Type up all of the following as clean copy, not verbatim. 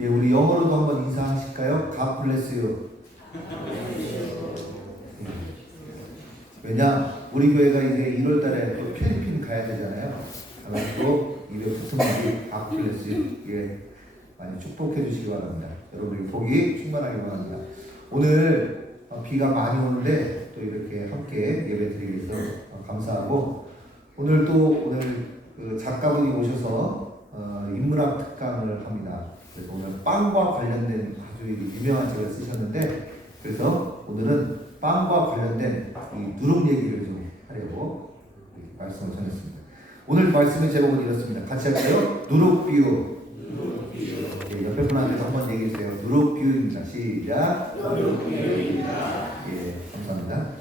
예, 우리 영어로도 한번 인사하실까요? God bless you. 왜냐, 우리 교회가 이제 1월 달에 또 필리핀 가야 되잖아요. 그래서 입에 붙은 말이 God bless you. 예, 많이 축복해 주시기 바랍니다. 여러분이 복이 충만하기 바랍니다. 오늘 비가 많이 오는데 또 이렇게 함께 예배 드리기 위해서 감사하고, 오늘 그 작가분이 오셔서 인문학 특강을 합니다. 그래서 오늘 빵과 관련된 아주 유명한 책을 쓰셨는데, 그래서 오늘은 빵과 관련된 이 누룩 얘기를 좀 하려고 말씀을 전했습니다. 오늘 말씀의 제목은 이렇습니다. 같이 할까요? 누룩 비유. 예, 옆에 분한테 한번 얘기해 주세요. 누룩 비유입니다. 시작. 누룩 비유입니다. 예, 감사합니다.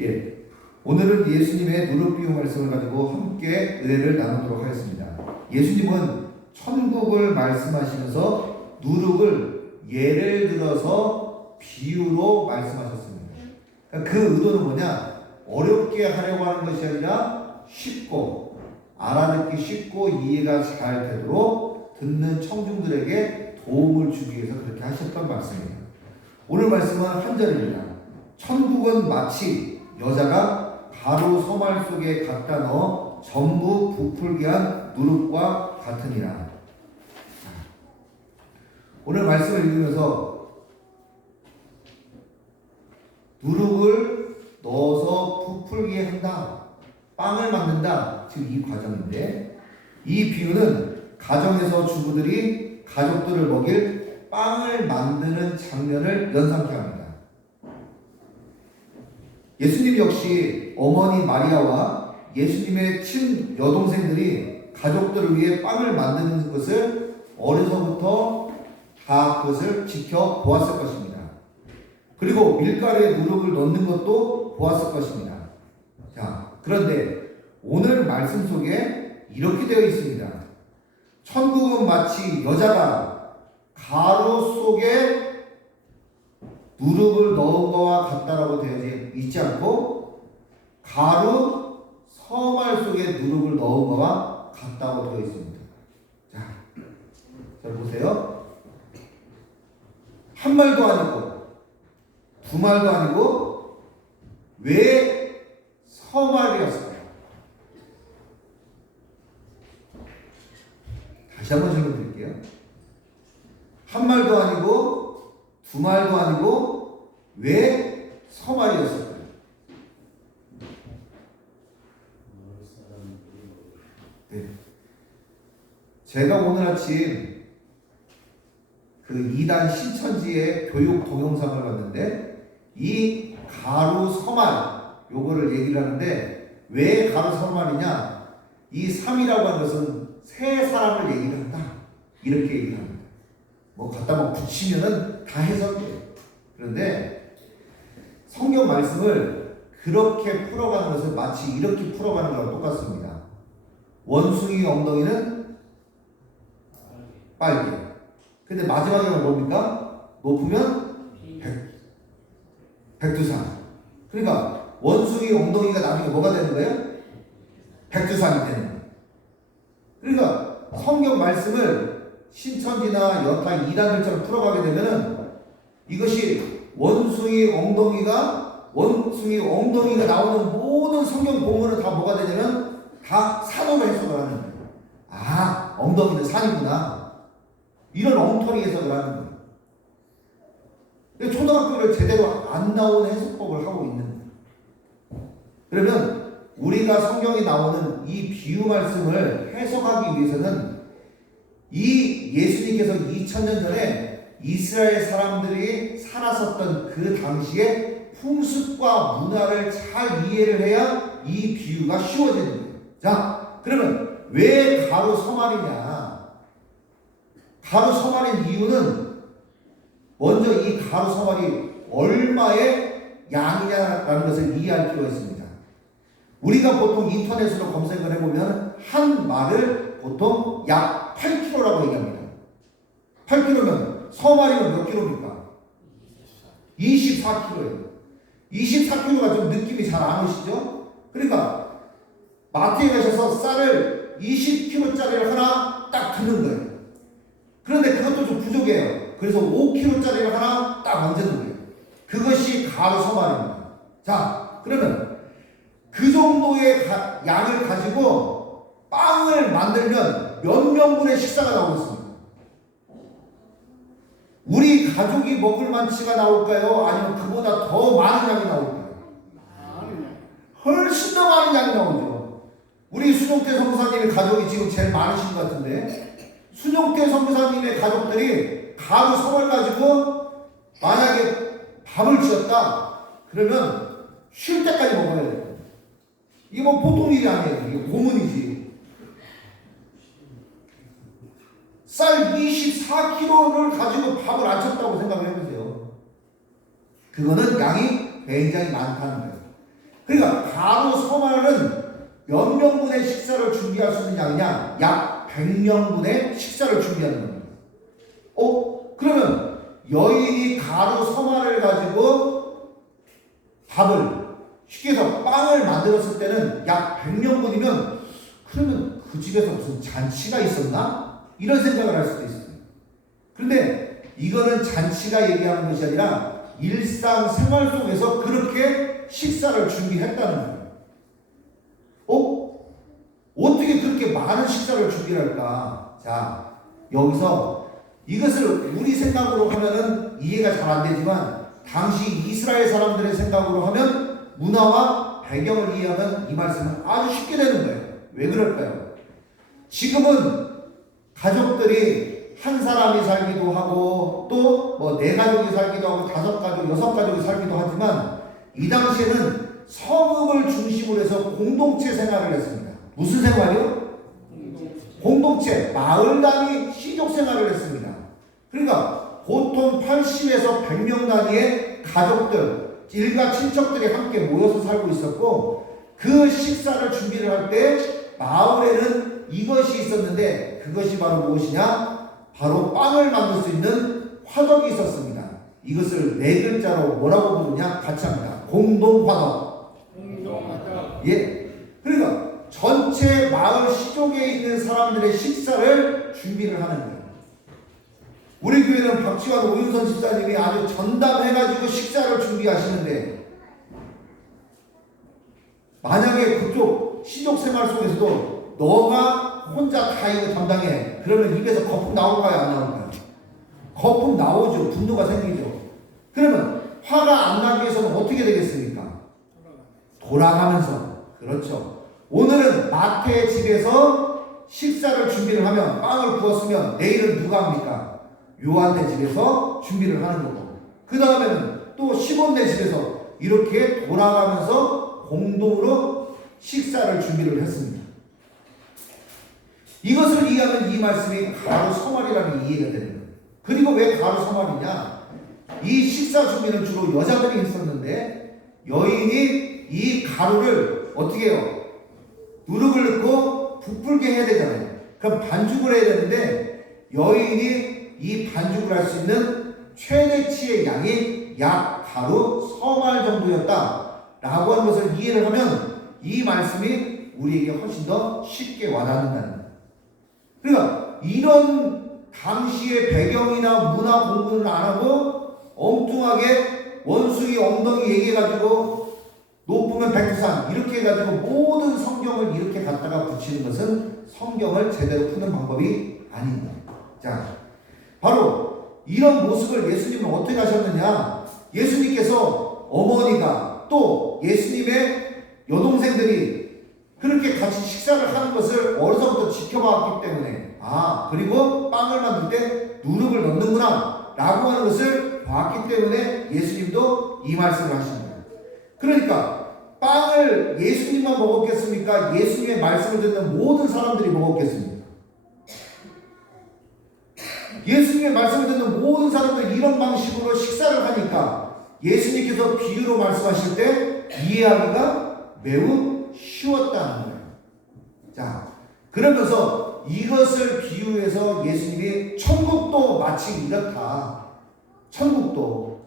예, 오늘은 예수님의 누룩 비유 말씀을 가지고 함께 은혜를 나누도록 하겠습니다. 예수님은 천국을 말씀하시면서 누룩을 예를 들어서 비유로 말씀하셨습니다. 그러니까 그 의도는 뭐냐? 어렵게 하려고 하는 것이 아니라 쉽고 알아듣기 쉽고 이해가 잘 되도록 듣는 청중들에게 도움을 주기 위해서 그렇게 하셨던 말씀입니다. 오늘 말씀은 한 절입니다. 천국은 마치 여자가 가루 소말 속에 갖다 넣어 전부 부풀게 한 누룩과 같으니라. 오늘 말씀을 읽으면서 누룩을 넣어서 부풀게 한다, 빵을 만든다, 지금 이 과정인데, 이 비유는 가정에서 주부들이 가족들을 먹일 빵을 만드는 장면을 연상케 합니다. 예수님 역시 어머니 마리아와 예수님의 친 여동생들이 가족들을 위해 빵을 만드는 것을 어려서부터 다 그것을 지켜보았을 것입니다. 그리고 밀가루에 누룩을 넣는 것도 보았을 것입니다. 자, 그런데 오늘 말씀 속에 이렇게 되어 있습니다. 천국은 마치 여자가 가루 속에 누룩을 넣은 것과 같다라고 되어 있지 않고 가루 서말 속에 누룩을 넣은 것과 같다고 되어 있습니다. 자, 잘 보세요. 한 말도 아니고 두 말도 아니고 왜 서말이었을까요? 다시 한번 질문 드릴게요. 한 말도 아니고 두 말도 아니고 왜 서말이었을까요? 네. 제가 오늘 아침 그 2단 신천지의 교육 동영상을 봤는데, 이 가루 서말 요거를 얘기를 하는데, 왜 가루 서말이냐? 이 3이라고 하는 것은 세 사람을 얘기를 한다, 이렇게 얘기를 합니다. 뭐 갖다 막 붙이면은 다 해석돼요. 그런데 성경 말씀을 그렇게 풀어가는 것은 마치 이렇게 풀어가는 거랑 똑같습니다. 원숭이 엉덩이는 빨개. 근데 마지막에는 뭡니까? 높으면 백두산. 그러니까 원숭이 엉덩이가 나중에 뭐가 되는 거예요? 백두산이 되는 거예요. 그러니까 성경 말씀을 신천지나 여타 이단들처럼 풀어가게 되면은 이것이 원숭이 엉덩이가 나오는 모든 성경 본문은 다 뭐가 되냐면 다 산으로 해석을 하는 거예요. 아, 엉덩이는 산이구나, 이런 엉터리 해석을 하는 거예요. 초등학교를 제대로 안 나오는 해석법을 하고 있는 거예요. 그러면 우리가 성경에 나오는 이 비유 말씀을 해석하기 위해서는 이 예수님께서 2000년 전에 이스라엘 사람들이 살았었던 그 당시의 풍습과 문화를 잘 이해를 해야 이 비유가 쉬워지는 거예요. 자, 그러면 왜 가루 서말이냐? 가루 서말인 이유는 먼저 이 가루 서말이 얼마의 양이냐라는 것을 이해할 필요가 있습니다. 우리가 보통 인터넷으로 검색을 해보면 한 말을 보통 약 8kg라고 얘기합니다. 8kg면 서말이면 몇 kg입니까? 24kg예요. 24kg가 좀 느낌이 잘 안 오시죠? 그러니까 마트에 가셔서 쌀을 20kg짜리를 하나 딱 드는 거예요. 그런데 그것도 좀 부족해요. 그래서 5kg짜리를 하나 딱 얹는 거예요. 그것이 가루 서말입니다. 자, 그러면 그 정도의 양을 가지고 빵을 만들면 몇 명분의 식사가 나오겠습니까? 우리 가족이 먹을 만치가 나올까요? 아니면 그보다 더 많은 양이 나올까요? 훨씬 더 많은 양이 나오죠. 우리 순용태 선교사님의 가족이 지금 제일 많으신 것 같은데, 순용태 선교사님의 가족들이 가루 성을 가지고 만약에 밥을 지었다 그러면 쉴 때까지 먹어야 돼요. 이게 뭐 보통 일이 아니에요. 이게 고문이지. 쌀 24kg를 가지고 밥을 안 쳤다고 생각을 해보세요. 그거는 양이 굉장히 많다는 거예요. 그러니까 가루 서말은 몇 명분의 식사를 준비할 수 있는 양이냐? 약 100명분의 식사를 준비하는 겁니다. 그러면 여인이 가루 서말을 가지고 밥을 쉽게 해서 빵을 만들었을 때는 약 100명분이면 그러면 그 집에서 무슨 잔치가 있었나? 이런 생각을 할 수도 있습니다. 그런데 이거는 잔치가 얘기하는 것이 아니라 일상생활 속에서 그렇게 식사를 준비했다는 거예요. 어떻게 그렇게 많은 식사를 준비할까? 자, 여기서 이것을 우리 생각으로 하면은 이해가 잘 안 되지만 당시 이스라엘 사람들의 생각으로 하면 문화와 배경을 이해하면 이 말씀은 아주 쉽게 되는 거예요. 왜 그럴까요? 지금은 가족들이 한 사람이 살기도 하고 또 뭐 4가족이 살기도 하고 5가족, 6가족이 살기도 하지만 이 당시에는 성읍을 중심으로 해서 공동체 생활을 했습니다. 무슨 생활이요? 공동체, 마을 단위 시족 생활을 했습니다. 그러니까 보통 80에서 100명 단위의 가족들, 일가 친척들이 함께 모여서 살고 있었고 그 식사를 준비를 할 때 마을에는 이것이 있었는데 그것이 바로 무엇이냐? 바로 빵을 만들 수 있는 화덕이 있었습니다. 이것을 4글자로 뭐라고 부르냐? 같이 합니다. 공동화덕. 예. 그러니까 전체 마을 시족에 있는 사람들의 식사를 준비를 하는 거예요. 우리 교회는 박지환 오윤선 집사님이 아주 전담해가지고 식사를 준비하시는데 만약에 그쪽 시족 생활 속에서도 너가 혼자 다 이거 담당해. 그러면 입에서 거품 나올까요? 안 나올까요? 거품 나오죠. 분노가 생기죠. 그러면 화가 안 나기 위해서는 어떻게 되겠습니까? 돌아가면서. 그렇죠. 오늘은 마태의 집에서 식사를 준비를 하면 빵을 구웠으면 내일은 누가 합니까? 요한네 집에서 준비를 하는 거고 그 다음에는 또 시몬네 집에서 이렇게 돌아가면서 공동으로 식사를 준비를 했습니다. 이것을 이해하면 이 말씀이 가루 서말이라는 이해가 되는 거예요. 그리고 왜 가루 서말이냐? 이 식사 준비는 주로 여자들이 했었는데 여인이 이 가루를 어떻게 해요? 누룩을 넣고 부풀게 해야 되잖아요. 그럼 반죽을 해야 되는데 여인이 이 반죽을 할 수 있는 최대치의 양이 약 가루 서말 정도였다라고 하는 것을 이해를 하면 이 말씀이 우리에게 훨씬 더 쉽게 와닿는다는 거예요. 그러니까 이런 당시의 배경이나 문화 공부를 안 하고 엉뚱하게 원숭이 엉덩이 얘기해가지고 높으면 백두산 이렇게 해가지고 모든 성경을 이렇게 갖다가 붙이는 것은 성경을 제대로 푸는 방법이 아닙니다. 자, 바로 이런 모습을 예수님은 어떻게 하셨느냐? 예수님께서 어머니가 또 예수님의 여동생들이 그렇게 같이 식사를 하는 것을 어려서부터 지켜봤기 때문에 그리고 빵을 만들 때 누룩을 넣는구나 라고 하는 것을 봤기 때문에 예수님도 이 말씀을 하십니다. 그러니까 빵을 예수님만 먹었겠습니까? 예수님의 말씀을 듣는 모든 사람들이 먹었겠습니까? 예수님의 말씀을 듣는 모든 사람들이 이런 방식으로 식사를 하니까 예수님께서 비유로 말씀하실 때 이해하기가 매우 쉬웠다는 거예요. 자, 그러면서 이것을 비유해서 예수님이 천국도 마치 이렇다. 천국도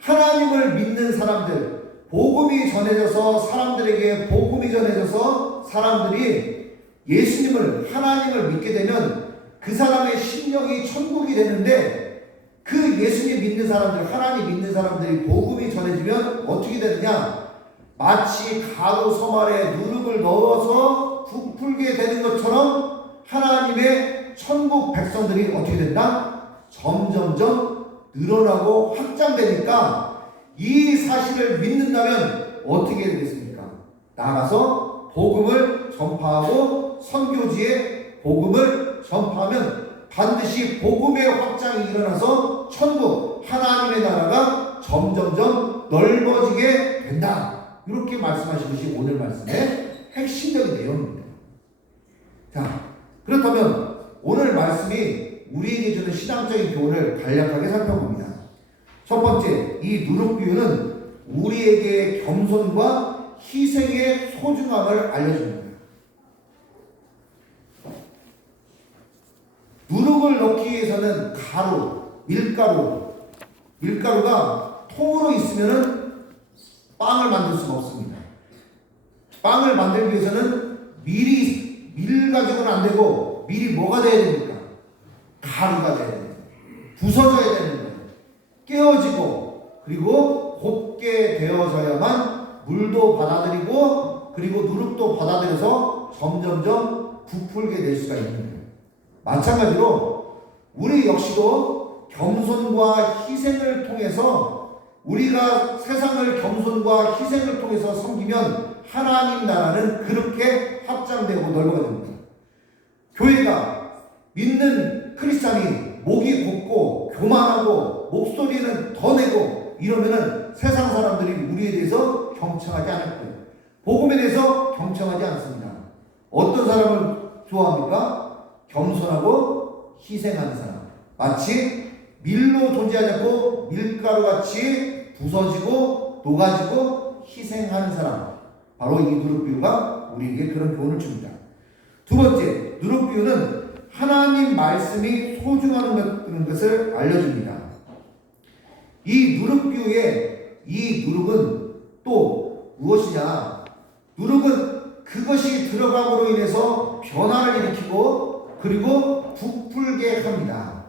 하나님을 믿는 사람들, 복음이 전해져서 사람들에게 복음이 전해져서 사람들이 예수님을 하나님을 믿게 되면 그 사람의 심령이 천국이 되는데 그 예수님 믿는 사람들, 하나님 믿는 사람들이 복음이 전해지면 어떻게 되느냐? 마치 가루 섬알에 누룩을 넣어서 부풀게 되는 것처럼 하나님의 천국 백성들이 어떻게 된다? 점점점 늘어나고 확장되니까 이 사실을 믿는다면 어떻게 되겠습니까? 나가서 복음을 전파하고 선교지에 복음을 전파하면 반드시 복음의 확장이 일어나서 천국 하나님의 나라가 점점점 넓어지게 된다. 이렇게 말씀하신 것이 오늘 말씀의 핵심적인 내용입니다. 자, 그렇다면 오늘 말씀이 우리에게 주는 신앙적인 교훈을 간략하게 살펴봅니다. 첫 번째, 이 누룩비유는 우리에게 겸손과 희생의 소중함을 알려줍니다. 누룩을 넣기 위해서는 가루, 밀가루가 통으로 있으면 빵을 만들 수가 없습니다. 빵을 만들기 위해서는 밀 가지고는 안 되고, 밀이 뭐가 돼야 됩니까? 가루가 돼야 됩니다. 부서져야 되는 거예요. 깨어지고, 그리고 곱게 되어져야만 물도 받아들이고, 그리고 누룩도 받아들여서 점점점 부풀게 될 수가 있는 거예요. 마찬가지로 우리 역시도 겸손과 희생을 통해서, 우리가 세상을 겸손과 희생을 통해서 섬기면 하나님 나라는 그렇게 확장되고 넓어가 됩니다. 교회가 믿는 크리스찬이 목이 곱고 교만하고 목소리는 더 내고 이러면은 세상 사람들이 우리에 대해서 경청하지 않을 거예요. 복음에 대해서 경청하지 않습니다. 어떤 사람을 좋아합니까? 겸손하고 희생하는 사람. 마치 밀로 존재하지 않고 밀가루같이 부서지고 녹아지고 희생하는 사람. 바로 이 누룩비유가 우리에게 그런 교훈을 줍니다. 두 번째, 누룩비유는 하나님 말씀이 소중한 것을 알려줍니다. 이 누룩비유의 이 누룩은 또 무엇이냐? 누룩은 그것이 들어감으로 인해서 변화를 일으키고 그리고 부풀게 합니다.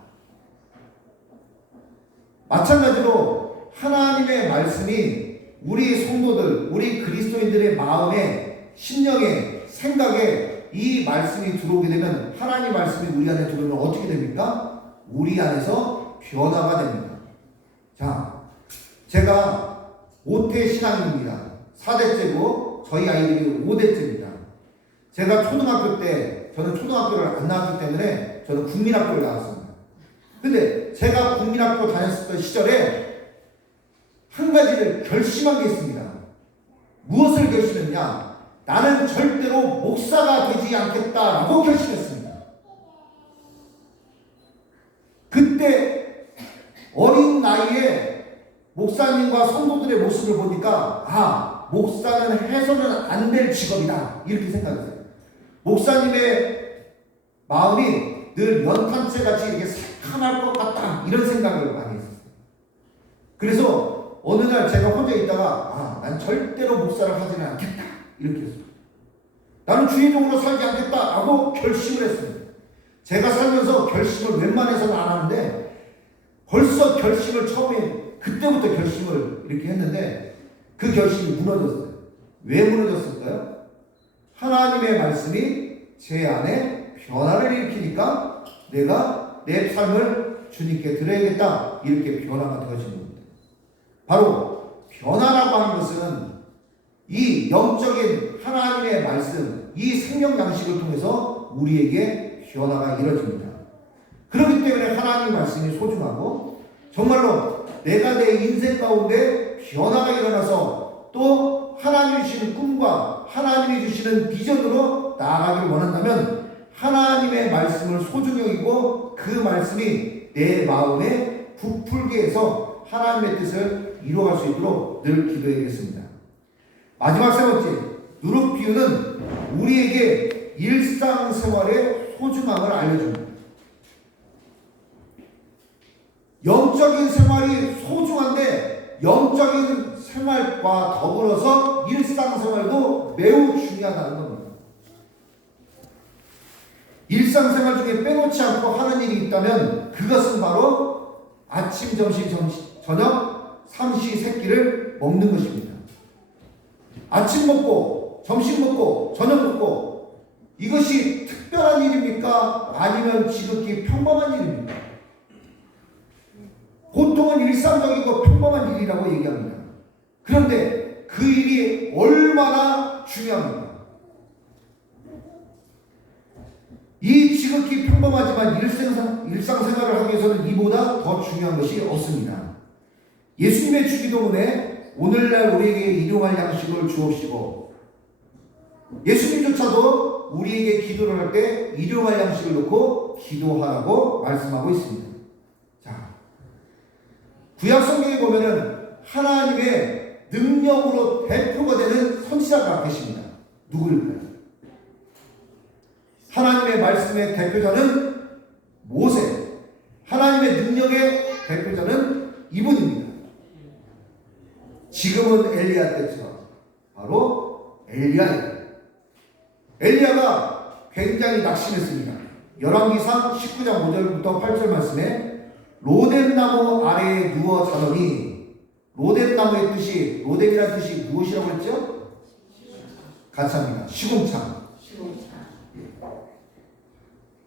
마찬가지로 하나님의 말씀이 우리 성도들, 우리 그리스도인들의 마음에, 심령에, 생각에 이 말씀이 들어오게 되면, 하나님 말씀이 우리 안에 들어오면 어떻게 됩니까? 우리 안에서 변화가 됩니다. 자, 제가 5태 신앙입니다. 4대째고 저희 아이들이 5대째입니다. 제가 초등학교 때, 저는 초등학교를 안 나왔기 때문에 저는 국민학교를 나왔습니다. 근데 제가 국민학교 다녔을 시절에 한 가지를 결심한 게 있습니다. 무엇을 결심했냐? 나는 절대로 목사가 되지 않겠다라고 결심했습니다. 그때 어린 나이에 목사님과 성도들의 모습을 보니까, 아, 목사는 해서는 안 될 직업이다, 이렇게 생각했어요. 목사님의 마음이 늘 연탄재같이 이렇게 새카말 것 같다, 이런 생각을 많이 했어요. 그래서 어느 날 제가 혼자 있다가, 난 절대로 목사를 하지는 않겠다, 이렇게 했어요. 나는 주의종으로 살지 않겠다라고 결심을 했습니다. 제가 살면서 결심을 웬만해서는 안 하는데, 벌써 결심을 처음에 그때부터 결심을 이렇게 했는데 그 결심이 무너졌어요. 왜 무너졌을까요? 하나님의 말씀이 제 안에 변화를 일으키니까 내가 내 삶을 주님께 드려야겠다, 이렇게 변화가 되어진 겁니다. 바로 변화라고 하는 것은 이 영적인 하나님의 말씀, 이 생명 양식을 통해서 우리에게 변화가 이루어집니다. 그렇기 때문에 하나님 말씀이 소중하고, 정말로 내가 내 인생 가운데 변화가 일어나서 또 하나님이 주시는 꿈과 하나님이 주시는 비전으로 나아가길 원한다면 하나님의 말씀을 소중히 여기고 그 말씀이 내 마음에 부풀게 해서 하나님의 뜻을 이루어갈 수 있도록 늘 기도해야겠습니다. 마지막 세 번째, 누룩비유는 우리에게 일상생활의 소중함을 알려줍니다. 영적인 생활이 소중한데 영적인 생활과 더불어서 일상생활도 매우 중요하다는 겁니다. 일상생활 중에 빼놓지 않고 하는 일이 있다면 그것은 바로 아침, 점심, 저녁 삼시세끼를 먹는 것입니다. 아침 먹고 점심 먹고 저녁 먹고 이것이 특별한 일입니까? 아니면 지극히 평범한 일입니까? 보통은 일상적이고 평범한 일이라고 얘기합니다. 그런데 그 일이 얼마나 중요합니까? 이 지극히 평범하지만 일상생활을 하기 위해서는 이보다 더 중요한 것이 없습니다. 예수님의 주기도문에 오늘날 우리에게 일용할 양식을 주옵시고, 예수님조차도 우리에게 기도를 할 때 일용할 양식을 놓고 기도하라고 말씀하고 있습니다. 자, 구약 성경에 보면은 하나님의 능력으로 대표가 되는 선지자가 계십니다. 누구일까요? 하나님의 말씀의 대표자는 모세, 하나님의 능력의 대표자는 이분입니다. 지금은 엘리야 때처럼 바로 엘리야예요. 엘리야가 굉장히 낙심했습니다. 열왕기상 19장 5절부터 8절 말씀에 로뎀나무 아래에 누워 자더니, 로뎀나무의 뜻이, 로뎀이라는 뜻이 무엇이라고 했죠? 같이 합니다. 시궁창.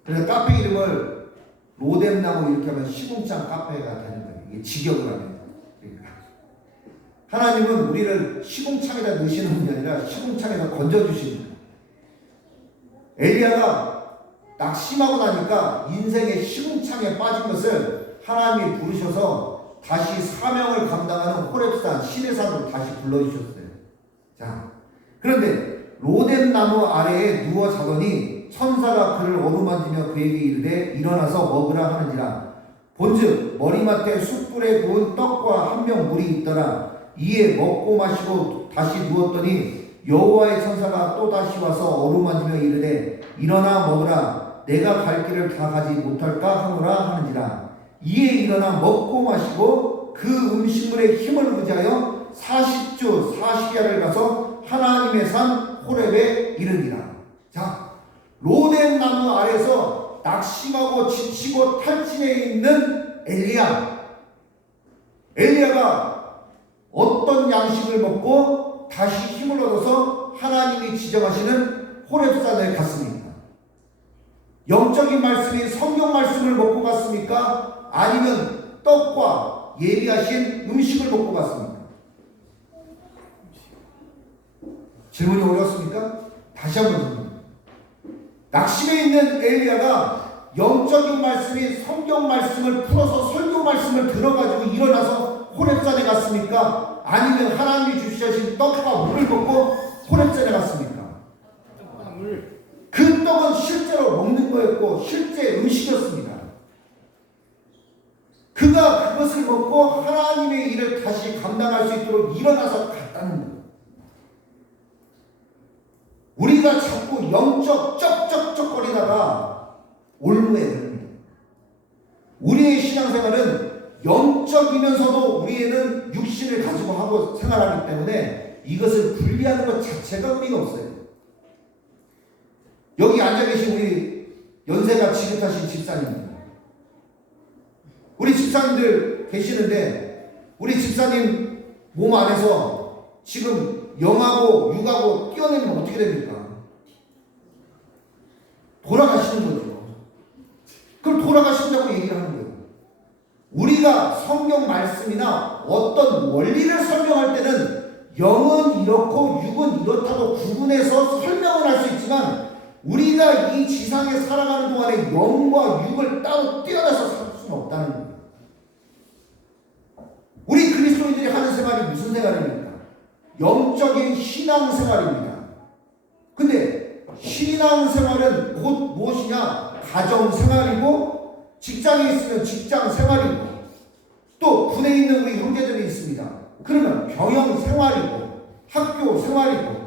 그래서 카페 이름을 로뎀나무 이렇게 하면 시궁창 카페가 되는 거예요. 이게 직역을 하면. 하나님은 우리를 시궁창에다 넣으시는 분이 아니라 시궁창에다 건져주시는 거예요. 엘리야가 낙심하고 나니까 인생의 시궁창에 빠진 것을 하나님이 부르셔서 다시 사명을 감당하는 호렙산 시내산으로 다시 불러주셨어요. 자, 그런데 로뎀나무 아래에 누워 자더니 천사가 그를 어루만지며 그에게 이르되 일어나서 먹으라 하는지라. 본즉 머리맡에 숯불에 구운 떡과 한 병 물이 있더라. 이에 먹고 마시고 다시 누웠더니 여호와의 천사가 또 다시 와서 어루만지며 이르되 일어나 먹으라. 내가 갈 길을 다 가지 못할까 하노라 하는지라. 이에 일어나 먹고 마시고 그 음식물의 힘을 의지하여 40주 40야를 가서 하나님의 산 호렙에 이르니라. 자, 로뎀나무 아래서 낙심하고 지치고 탈진해 있는 엘리야가 어떤 양식을 먹고 다시 힘을 얻어서 하나님이 지정하시는 호렙산에 갔습니까? 영적인 말씀인 성경 말씀을 먹고 갔습니까? 아니면 떡과 예비하신 음식을 먹고 갔습니까? 질문이 어려웠습니까? 다시 한번 듭니다. 낙심해 있는 엘리야가 영적인 말씀인 성경 말씀을 풀어서 설교 말씀을 들어가지고 일어나서 호렙산에 갔습니까? 아니면 하나님이 주시신 떡과 물을 먹고 호렙산에 갔습니까? 그 떡은 실제로 먹는 거였고 실제 음식이었습니다. 그가 그것을 먹고 하나님의 일을 다시 감당할 수 있도록 일어나서 갔다는 거예요. 우리가 자꾸 영적 쩍쩍쩍거리다가 올무에 들립니다. 우리의 신앙생활은 영적이면서도 우리에는 육신을 가지고 하고 생활하기 때문에 이것을 분리하는 것 자체가 의미가 없어요. 여기 앉아 계신 우리 연세가 지긋하신 집사님입니다. 우리 집사님들 계시는데 우리 집사님 몸 안에서 지금 영하고 육하고 뛰어내면 어떻게 됩니까? 돌아가시는 거죠. 그럼 돌아가신다고 얘기를 하는 거예요. 우리가 성경 말씀이나 어떤 원리를 설명할 때는 영은 이렇고 육은 이렇다고 구분해서 설명을 할 수 있지만 우리가 이 지상에 살아가는 동안에 영과 육을 따로 떼어내서 살 수는 없다는 거예요. 우리 그리스도인들이 하는 생활이 무슨 생활입니까? 영적인 신앙생활입니다. 근데 신앙생활은 곧 무엇이냐? 가정생활이고 직장에 있으면 직장생활이고 또 군에 있는 우리 형제들이 있습니다. 그러면 병영생활이고 학교생활이고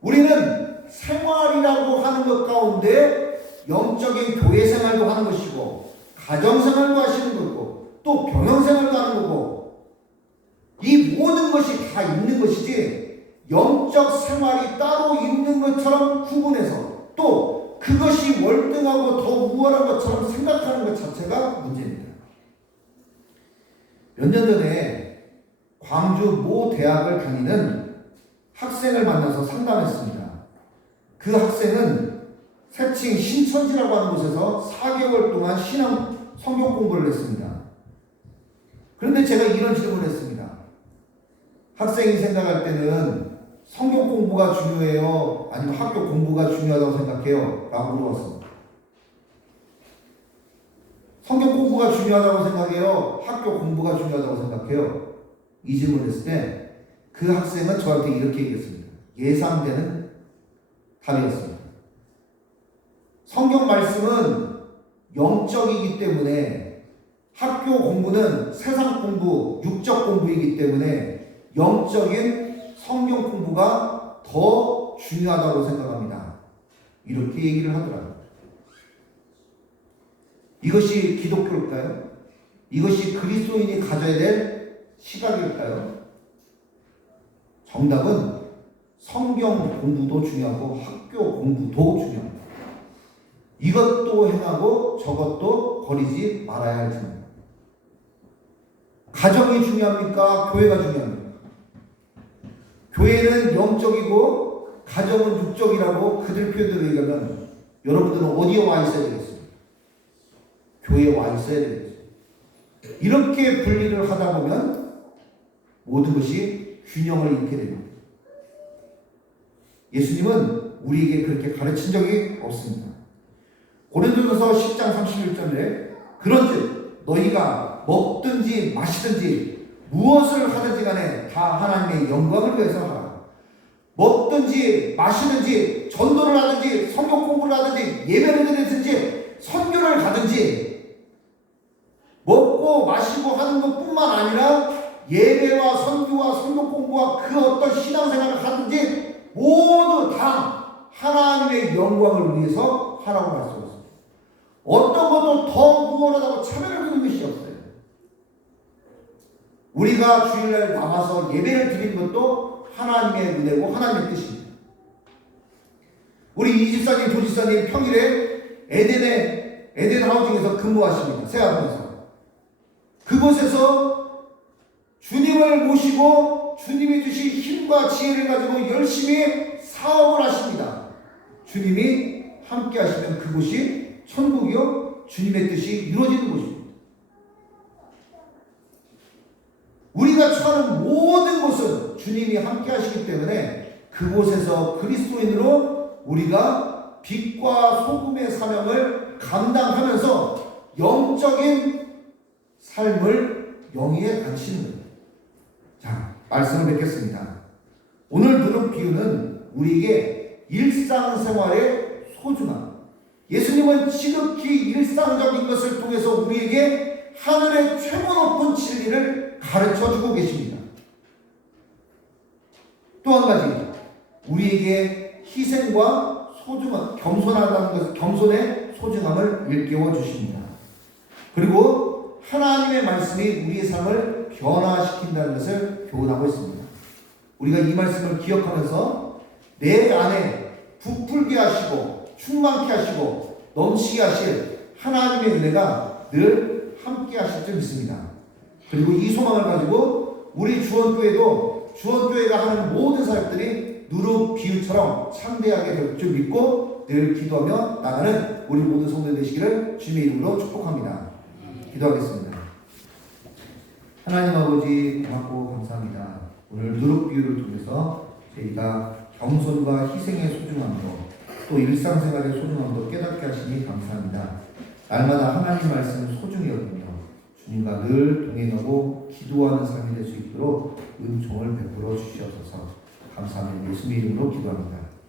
우리는 생활이라고 하는 것 가운데 영적인 교회생활도 하는 것이고 가정생활도 하시는 거고 또 병영생활도 하는 거고 이 모든 것이 다 있는 것이지 영적 생활이 따로 있는 것처럼 구분해서 또 그것이 월등하고 더 우월한 것처럼 생각하는 것 자체가 문제입니다. 몇 년 전에 광주 모 대학을 다니는 학생을 만나서 상담했습니다. 그 학생은 새칭 신천지라고 하는 곳에서 4개월 동안 성경 공부를 했습니다. 그런데 제가 이런 질문을 했습니다. 학생이 생각할 때는 성경 공부가 중요해요? 아니면 학교 공부가 중요하다고 생각해요? 라고 물어봤습니다. 성경 공부가 중요하다고 생각해요? 학교 공부가 중요하다고 생각해요? 이 질문을 했을 때 그 학생은 저한테 이렇게 얘기했습니다. 예상되는 답이었습니다. 성경 말씀은 영적이기 때문에 학교 공부는 세상 공부, 육적 공부이기 때문에 영적인 성경 공부가 더 중요하다고 생각합니다. 이렇게 얘기를 하더라고요. 이것이 기독교일까요? 이것이 그리스도인이 가져야 될 시각일까요? 정답은 성경 공부도 중요하고 학교 공부도 중요합니다. 이것도 행하고 저것도 버리지 말아야 할 텐데. 가정이 중요합니까? 교회가 중요합니까? 교회는 영적이고 가정은 육적이라고 그들 표현대로 얘기하면 여러분들은 어디에 와 있어야 되겠습니까? 교회에 와 있어야 되겠습니다. 이렇게 분리를 하다 보면 모든 것이 균형을 잃게 됩니다. 예수님은 우리에게 그렇게 가르친 적이 없습니다. 고린도전서 10장 31절에 그런즉 너희가 먹든지 마시든지 무엇을 하든지 간에 다 하나님의 영광을 위해서 하라. 먹든지 마시든지 전도를 하든지 성경 공부를 하든지 예배를 드리든지 선교를 가든지 먹고 마시고 하는 것뿐만 아니라 예배와 선교와 성경 공부와 그 어떤 신앙생활을 하든지 모두 다 하나님의 영광을 위해서 하라고 말씀하셨습니다. 어떤 것도 더 무엇하다고 차별을 두는 것이 없어요. 우리가 주일날 나와서 예배를 드리는 것도 하나님의 은혜고 하나님의 뜻입니다. 우리 이집사님, 도집사님 평일에 에덴 하우징에서 근무하십니다. 새아동에서. 그곳에서 주님을 모시고 주님이 주신 힘과 지혜를 가지고 열심히 사업을 하십니다. 주님이 함께 하시면 그곳이 천국이요 주님의 뜻이 이루어지는 곳입니다. 우리가 처하는 모든 곳은 주님이 함께 하시기 때문에 그곳에서 그리스도인으로 우리가 빛과 소금의 사명을 감당하면서 영적인 삶을 영위해 가시는 거예요. 자, 말씀을 뵙겠습니다. 오늘 누룩 비유는 우리에게 일상생활의 소중함, 예수님은 지극히 일상적인 것을 통해서 우리에게 하늘의 최고 높은 진리를 가르쳐주고 계십니다. 또 한 가지, 우리에게 희생과 소중함, 겸손의 소중함을 일깨워 주십니다. 그리고 하나님의 말씀이 우리의 삶을 변화시킨다는 것을 교훈하고 있습니다. 우리가 이 말씀을 기억하면서 내 안에 부풀게 하시고 충만케 하시고 넘치게 하실 하나님의 은혜가 늘 함께 하실 줄 믿습니다. 그리고 이 소망을 가지고 우리 주원교회가 하는 모든 사역들이 누룩 비유처럼 창대하게 될 줄 믿고 늘 기도하며 나가는 우리 모든 성도들 되시기를 주님의 이름으로 축복합니다. 기도하겠습니다. 하나님 아버지 고맙고 감사합니다. 오늘 누룩 비유를 통해서 저희가 겸손과 희생의 소중함도 또 일상생활의 소중함도 깨닫게 하시니 감사합니다. 날마다 하나님 말씀을 소중히 여기며 주님과 늘 동행하고 기도하는 삶이 될 수 있도록 은총을 베풀어 주시옵소서. 감사하며 예수님의 이름으로 기도합니다.